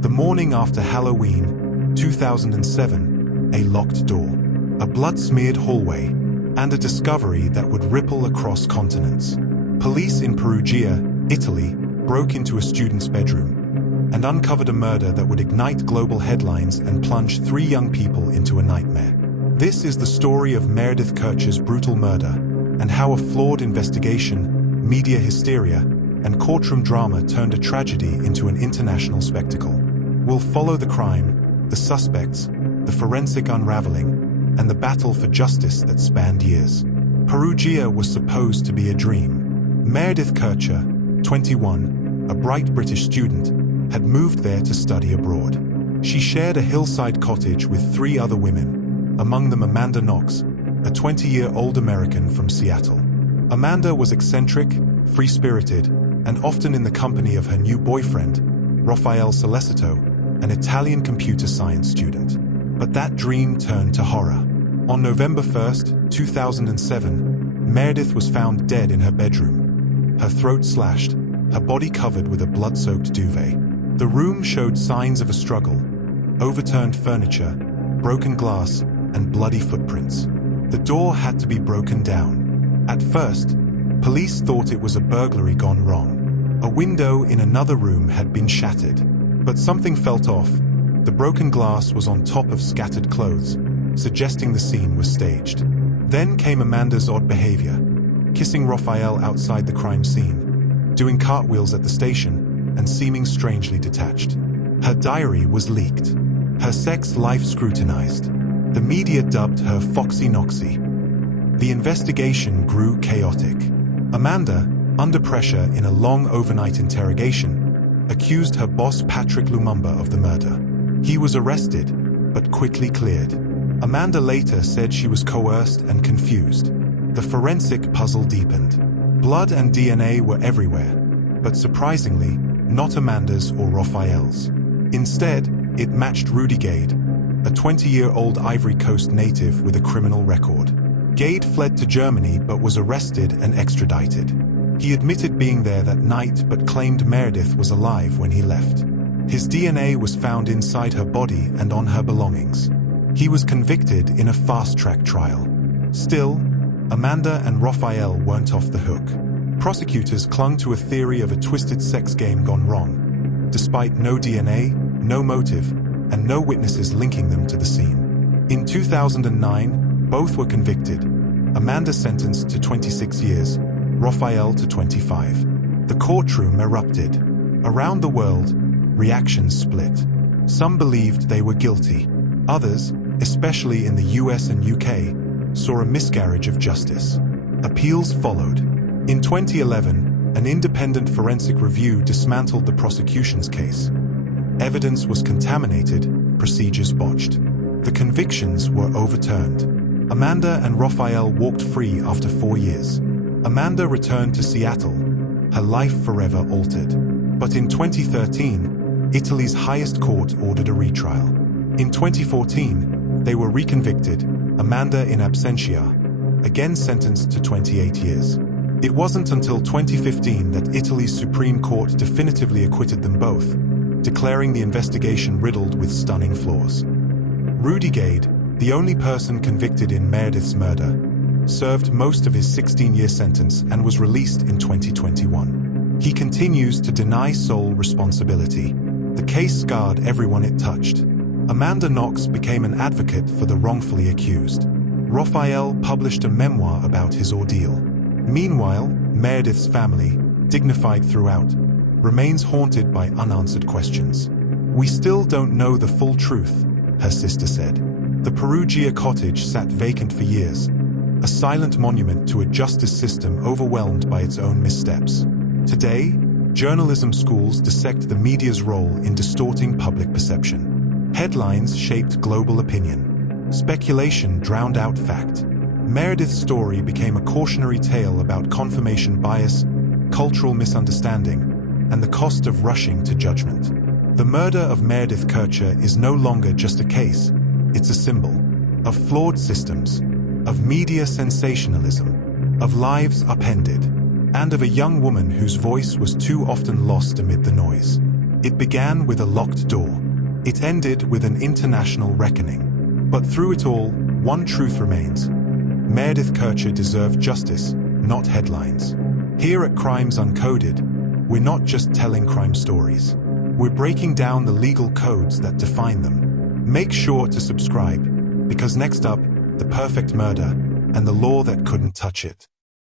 The morning after Halloween, 2007, a locked door, a blood-smeared hallway, and a discovery that would ripple across continents. Police in Perugia, Italy, broke into a student's bedroom and uncovered a murder that would ignite global headlines and plunge 3 young people into a nightmare. This is the story of Meredith Kercher's brutal murder and how a flawed investigation, media hysteria, and courtroom drama turned a tragedy into an international spectacle. We'll follow the crime, the suspects, the forensic unraveling, and the battle for justice that spanned years. Perugia was supposed to be a dream. Meredith Kercher, 21, a bright British student, had moved there to study abroad. She shared a hillside cottage with 3 other women, among them Amanda Knox, a 20-year-old American from Seattle. Amanda was eccentric, free-spirited, and often in the company of her new boyfriend, Raffaele Solecito, an Italian computer science student. But that dream turned to horror. On November 1, 2007, Meredith was found dead in her bedroom, her throat slashed, her body covered with a blood-soaked duvet. The room showed signs of a struggle: overturned furniture, broken glass, and bloody footprints. The door had to be broken down. At first, police thought it was a burglary gone wrong. A window in another room had been shattered. But something felt off. The broken glass was on top of scattered clothes, suggesting the scene was staged. Then came Amanda's odd behavior: kissing Raffaele outside the crime scene, doing cartwheels at the station, and seeming strangely detached. Her diary was leaked. Her sex life scrutinized. The media dubbed her Foxy Knoxy. The investigation grew chaotic. Amanda, under pressure in a long overnight interrogation, accused her boss Patrick Lumumba of the murder. He was arrested, but quickly cleared. Amanda later said she was coerced and confused. The forensic puzzle deepened. Blood and DNA were everywhere, but surprisingly, not Amanda's or Raffaele's. Instead, it matched Rudy Gade, a 20-year-old Ivory Coast native with a criminal record. Gade fled to Germany but was arrested and extradited. He admitted being there that night but claimed Meredith was alive when he left. His DNA was found inside her body and on her belongings. He was convicted in a fast-track trial. Still, Amanda and Raffaele weren't off the hook. Prosecutors clung to a theory of a twisted sex game gone wrong, despite no DNA, no motive, and no witnesses linking them to the scene. In 2009, both were convicted. Amanda sentenced to 26 years, Raffaele to 25. The courtroom erupted. Around the world, reactions split. Some believed they were guilty. Others, especially in the US and UK, saw a miscarriage of justice. Appeals followed. In 2011, an independent forensic review dismantled the prosecution's case. Evidence was contaminated, procedures botched. The convictions were overturned. Amanda and Raffaele walked free after 4 years. Amanda returned to Seattle, her life forever altered. But in 2013, Italy's highest court ordered a retrial. In 2014, they were reconvicted, Amanda in absentia, again sentenced to 28 years. It wasn't until 2015 that Italy's Supreme Court definitively acquitted them both, declaring the investigation riddled with stunning flaws. Rudy Gade, the only person convicted in Meredith's murder, served most of his 16-year sentence and was released in 2021. He continues to deny sole responsibility. The case scarred everyone it touched. Amanda Knox became an advocate for the wrongfully accused. Raffaele published a memoir about his ordeal. Meanwhile, Meredith's family, dignified throughout, remains haunted by unanswered questions. "We still don't know the full truth," her sister said. The Perugia cottage sat vacant for years, a silent monument to a justice system overwhelmed by its own missteps. Today, journalism schools dissect the media's role in distorting public perception. Headlines shaped global opinion. Speculation drowned out fact. Meredith's story became a cautionary tale about confirmation bias, cultural misunderstanding, and the cost of rushing to judgment. The murder of Meredith Kercher is no longer just a case, it's a symbol of flawed systems, of media sensationalism, of lives upended, and of a young woman whose voice was too often lost amid the noise. It began with a locked door. It ended with an international reckoning. But through it all, one truth remains. Meredith Kercher deserved justice, not headlines. Here at Crimes Uncoded, we're not just telling crime stories. We're breaking down the legal codes that define them. Make sure to subscribe, because next up, the perfect murder and the law that couldn't touch it.